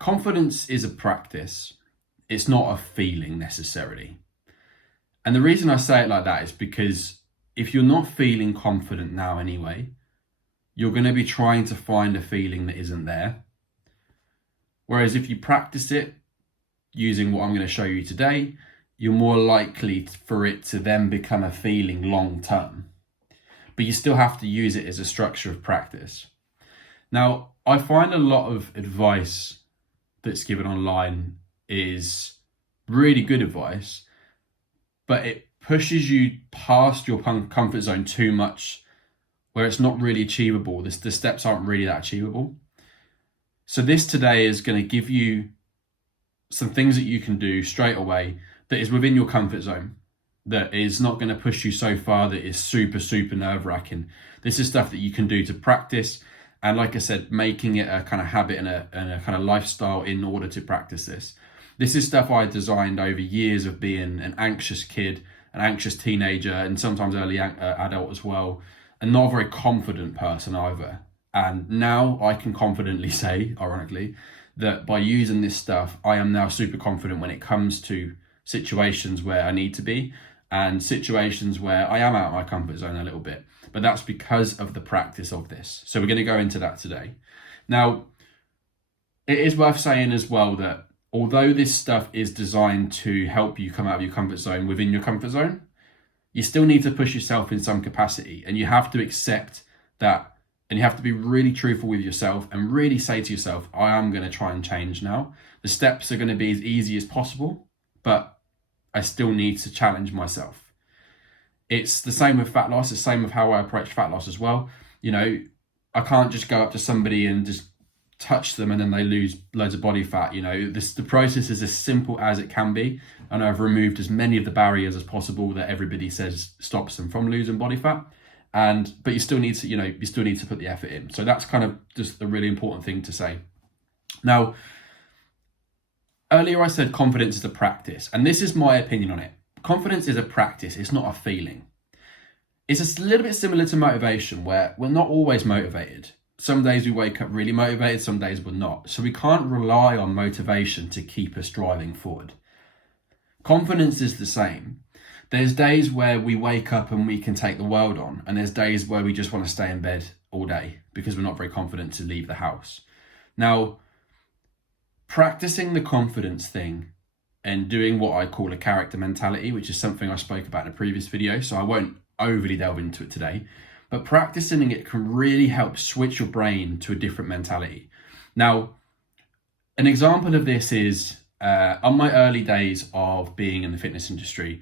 confidence is a practice. It's not a feeling necessarily. And the reason I say it like that is because if you're not feeling confident now anyway, you're going to be trying to find a feeling that isn't there. Whereas if you practice it using what I'm going to show you today, you're more likely for it to then become a feeling long term. But you still have to use it as a structure of practice. Now, I find a lot of advice that's given online is really good advice, but it pushes you past your comfort zone too much, where it's not really achievable. The steps aren't really that achievable. So this today is going to give you some things that you can do straight away that is within your comfort zone, that is not going to push you so far that is super nerve-wracking. This is stuff that you can do to practice, and like I said, making it a kind of habit and a kind of lifestyle in order to practice this. This is stuff I designed over years of being an anxious kid, an anxious teenager, and sometimes early adult as well, and not a very confident person either. And now I can confidently say, ironically, that by using this stuff, I am now super confident when it comes to situations where I need to be and situations where I am out of my comfort zone a little bit. But that's because of the practice of this. So we're going to go into that today. Now, it is worth saying as well that although this stuff is designed to help you come out of your comfort zone within your comfort zone, you still need to push yourself in some capacity, and you have to accept that, and you have to be really truthful with yourself and really say to yourself, I am going to try and change now. The steps are going to be as easy as possible, but I still need to challenge myself. It's the same with fat loss. It's the same with how I approach fat loss as well. You know, I can't just go up to somebody and just touch them and then they lose loads of body fat. You know, the process is as simple as it can be. And I've removed as many of the barriers as possible that everybody says stops them from losing body fat. But you still need to, you still need to put the effort in. So that's kind of just a really important thing to say. Now, earlier I said confidence is a practice, and this is my opinion on it. Confidence is a practice, it's not a feeling. It's a little bit similar to motivation, where we're not always motivated. Some days we wake up really motivated, some days we're not. So we can't rely on motivation to keep us driving forward. Confidence is the same. There's days where we wake up and we can take the world on, and there's days where we just want to stay in bed all day because we're not very confident to leave the house. Now, practicing the confidence thing and doing what I call a character mentality, which is something I spoke about in a previous video, so I won't overly delve into it today, but practicing it can really help switch your brain to a different mentality. Now, an example of this is on my early days of being in the fitness industry,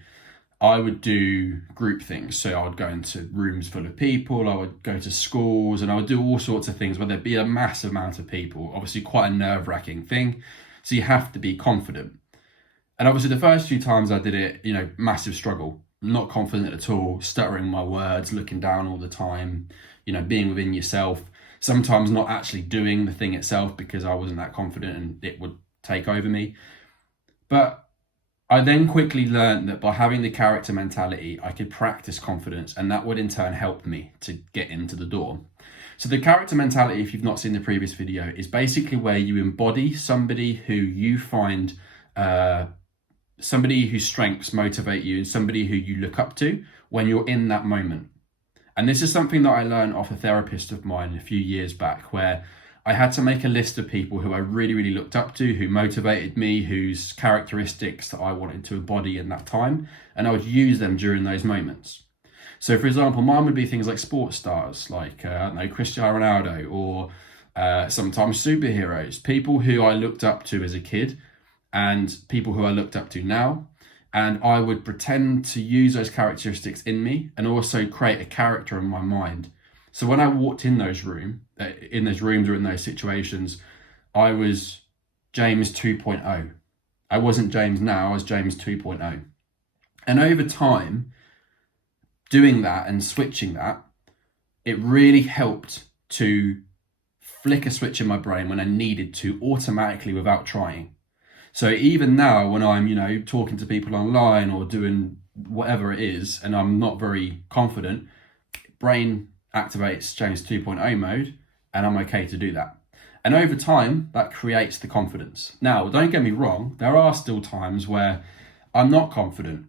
I would do group things. So I would go into rooms full of people, I would go to schools, and I would do all sorts of things where there'd be a massive amount of people, obviously quite a nerve-wracking thing. So you have to be confident. And obviously the first few times I did it, massive struggle, not confident at all, stuttering my words, looking down all the time, being within yourself, sometimes not actually doing the thing itself because I wasn't that confident and it would take over me. But I then quickly learned that by having the character mentality, I could practice confidence, and that would in turn help me to get into the door. So the character mentality, if you've not seen the previous video, is basically where you embody somebody who you find, somebody whose strengths motivate you and somebody who you look up to when you're in that moment. And this is something that I learned off a therapist of mine a few years back, where I had to make a list of people who I really looked up to, who motivated me, whose characteristics that I wanted to embody in that time, and I would use them during those moments. So for example, mine would be things like sports stars, like Cristiano Ronaldo, or sometimes superheroes, people who I looked up to as a kid and people who I looked up to now. And I would pretend to use those characteristics in me and also create a character in my mind. So when I walked in those rooms or in those situations, I was James 2.0. I wasn't James now, I was James 2.0. And over time, doing that and switching that, it really helped to flick a switch in my brain when I needed to, automatically, without trying. So even now when I'm, talking to people online or doing whatever it is, and I'm not very confident, brain activates James 2.0 mode, and I'm okay to do that. And over time, that creates the confidence. Now, don't get me wrong, there are still times where I'm not confident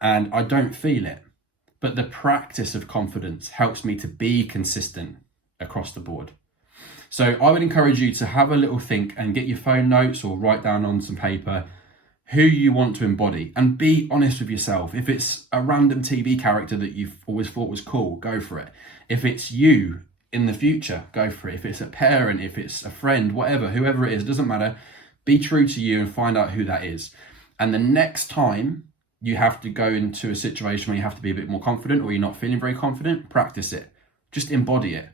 and I don't feel it. But the practice of confidence helps me to be consistent across the board. So I would encourage you to have a little think and get your phone notes or write down on some paper who you want to embody, and be honest with yourself. If it's a random TV character that you've always thought was cool, go for it. If it's you in the future, go for it. If it's a parent, if it's a friend, whatever, whoever it is, it doesn't matter. Be true to you and find out who that is. And the next time you have to go into a situation where you have to be a bit more confident, or you're not feeling very confident, practice it. Just embody it.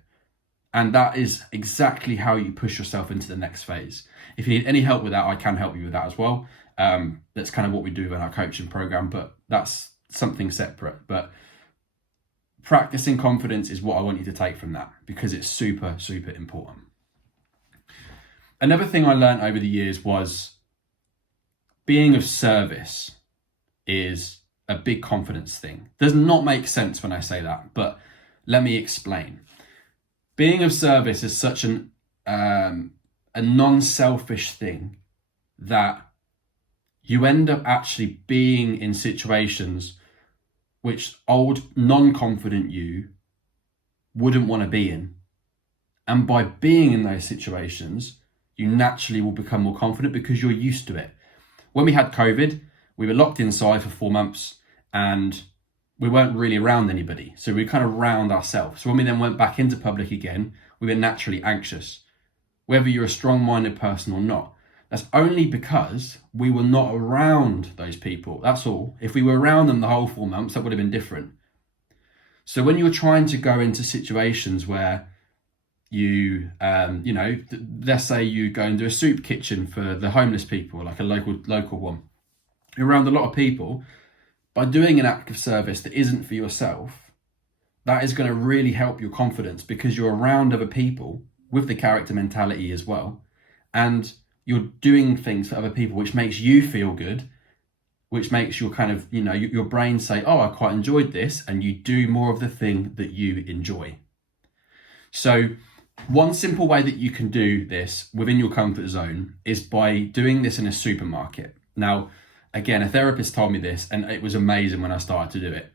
And that is exactly how you push yourself into the next phase. If you need any help with that, I can help you with that as well. That's kind of what we do in our coaching program, but that's something separate. But practicing confidence is what I want you to take from that, because it's super, super important. Another thing I learned over the years was being of service is a big confidence thing. Does not make sense when I say that, but let me explain. Being of service is such a non-selfish thing that you end up actually being in situations which old non-confident you wouldn't want to be in. And by being in those situations, you naturally will become more confident because you're used to it. When we had COVID, we were locked inside for 4 months and we weren't really around anybody. So we were kind of around ourselves. So when we then went back into public again, we were naturally anxious, whether you're a strong-minded person or not. That's only because we were not around those people. That's all. If we were around them the whole 4 months, that would have been different. So when you're trying to go into situations where you, let's say you go and do a soup kitchen for the homeless people, like a local one, you're around a lot of people. By doing an act of service that isn't for yourself, that is going to really help your confidence, because you're around other people with the character mentality as well. And you're doing things for other people, which makes you feel good, which makes your kind of, your brain say, oh, I quite enjoyed this. And you do more of the thing that you enjoy. So one simple way that you can do this within your comfort zone is by doing this in a supermarket. Now, again, a therapist told me this and it was amazing when I started to do it.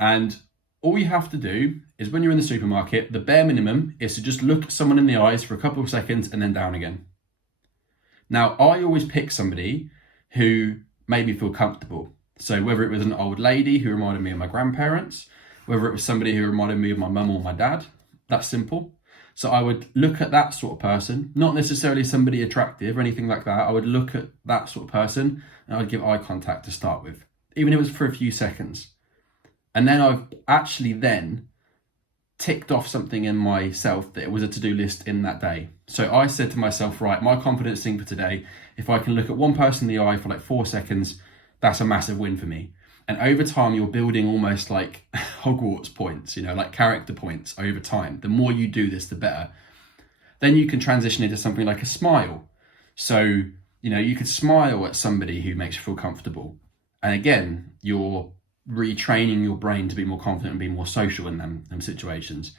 And all you have to do is, when you're in the supermarket, the bare minimum is to just look someone in the eyes for a couple of seconds and then down again. Now, I always pick somebody who made me feel comfortable. So whether it was an old lady who reminded me of my grandparents, whether it was somebody who reminded me of my mum or my dad, that's simple. So I would look at that sort of person, not necessarily somebody attractive or anything like that. I would look at that sort of person and I'd give eye contact to start with, even if it was for a few seconds. And then I've actually then ticked off something in myself that it was a to-do list in that day. So I said to myself, right, my confidence thing for today, if I can look at one person in the eye for like 4 seconds, that's a massive win for me. And over time, you're building almost like Hogwarts points, like character points over time. The more you do this, the better. Then you can transition into something like a smile. So, you could smile at somebody who makes you feel comfortable. And again, you're retraining your brain to be more confident and be more social in them situations.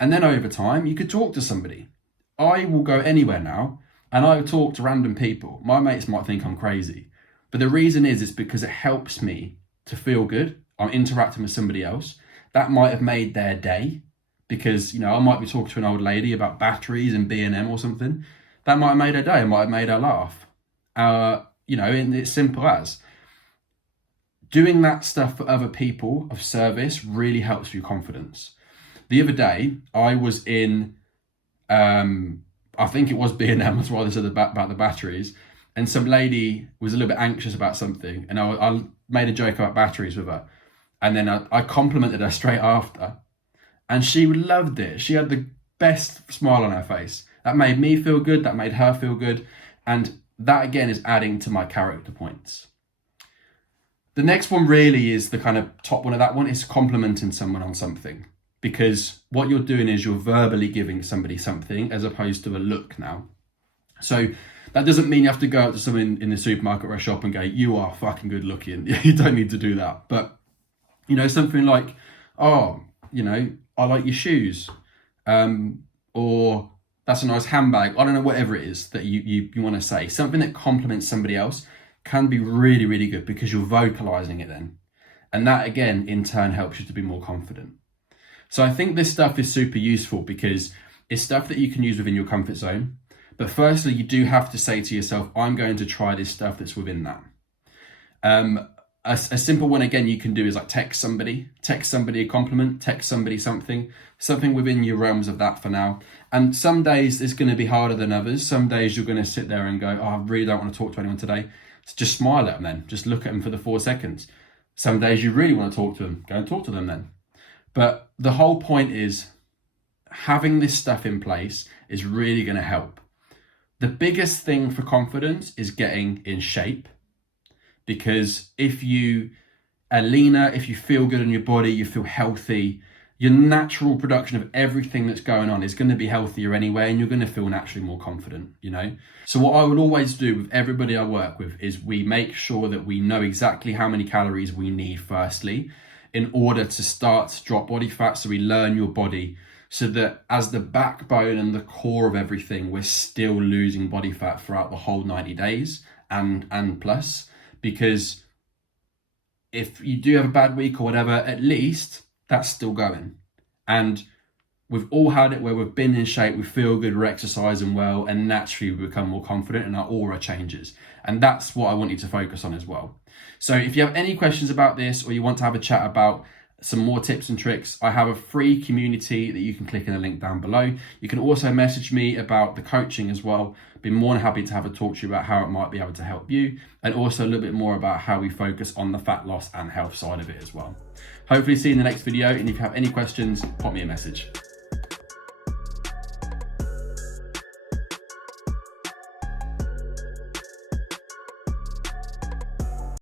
And then over time, you could talk to somebody. I will go anywhere now and I will talk to random people. My mates might think I'm crazy. But the reason is because it helps me to feel good. I'm interacting with somebody else. That might have made their day, because, I might be talking to an old lady about batteries and B&M or something. That might have made her day. It might have made her laugh. And it's simple as. Doing that stuff for other people of service really helps your confidence. The other day, I was in, I think it was B&M, that's why they said about the batteries. And some lady was a little bit anxious about something. And I made a joke about batteries with her. And then I complimented her straight after. And she loved it. She had the best smile on her face. That made me feel good. That made her feel good. And that, again, is adding to my character points. The next one really is the kind of top one of that one, is complimenting someone on something. Because what you're doing is you're verbally giving somebody something as opposed to a look now. So that doesn't mean you have to go out to someone in the supermarket or a shop and go, you are fucking good looking. You don't need to do that. But, something like, oh, I like your shoes. Or That's a nice handbag. I don't know, whatever it is that you want to say. Something that compliments somebody else can be really, really good because you're vocalizing it then. And that again, in turn, helps you to be more confident. So I think this stuff is super useful because it's stuff that you can use within your comfort zone. But firstly, you do have to say to yourself, I'm going to try this stuff that's within that. A simple one, again, you can do is like text somebody a compliment, text somebody something within your realms of that for now. And some days it's going to be harder than others. Some days you're going to sit there and go, oh, I really don't want to talk to anyone today. So just smile at them then. Just look at them for the 4 seconds. Some days you really want to talk to them. Go and talk to them then. But the whole point is having this stuff in place is really going to help. The biggest thing for confidence is getting in shape. Because if you are leaner, if you feel good in your body, you feel healthy, your natural production of everything that's going on is going to be healthier anyway, and you're going to feel naturally more confident, you know? So what I would always do with everybody I work with is we make sure that we know exactly how many calories we need firstly in order to start to drop body fat. So we learn your body so that as the backbone and the core of everything, we're still losing body fat throughout the whole 90 days and plus. Because if you do have a bad week or whatever, at least that's still going. And we've all had it where we've been in shape, we feel good, we're exercising well, and naturally we become more confident and our aura changes. And that's what I want you to focus on as well. So if you have any questions about this, or you want to have a chat about some more tips and tricks, I have a free community that you can click in the link down below. You can also message me about the coaching as well. Be more than happy to have a talk to you about how it might be able to help you, and also a little bit more about how we focus on the fat loss and health side of it as well. Hopefully see you in the next video, and if you have any questions, pop me a message.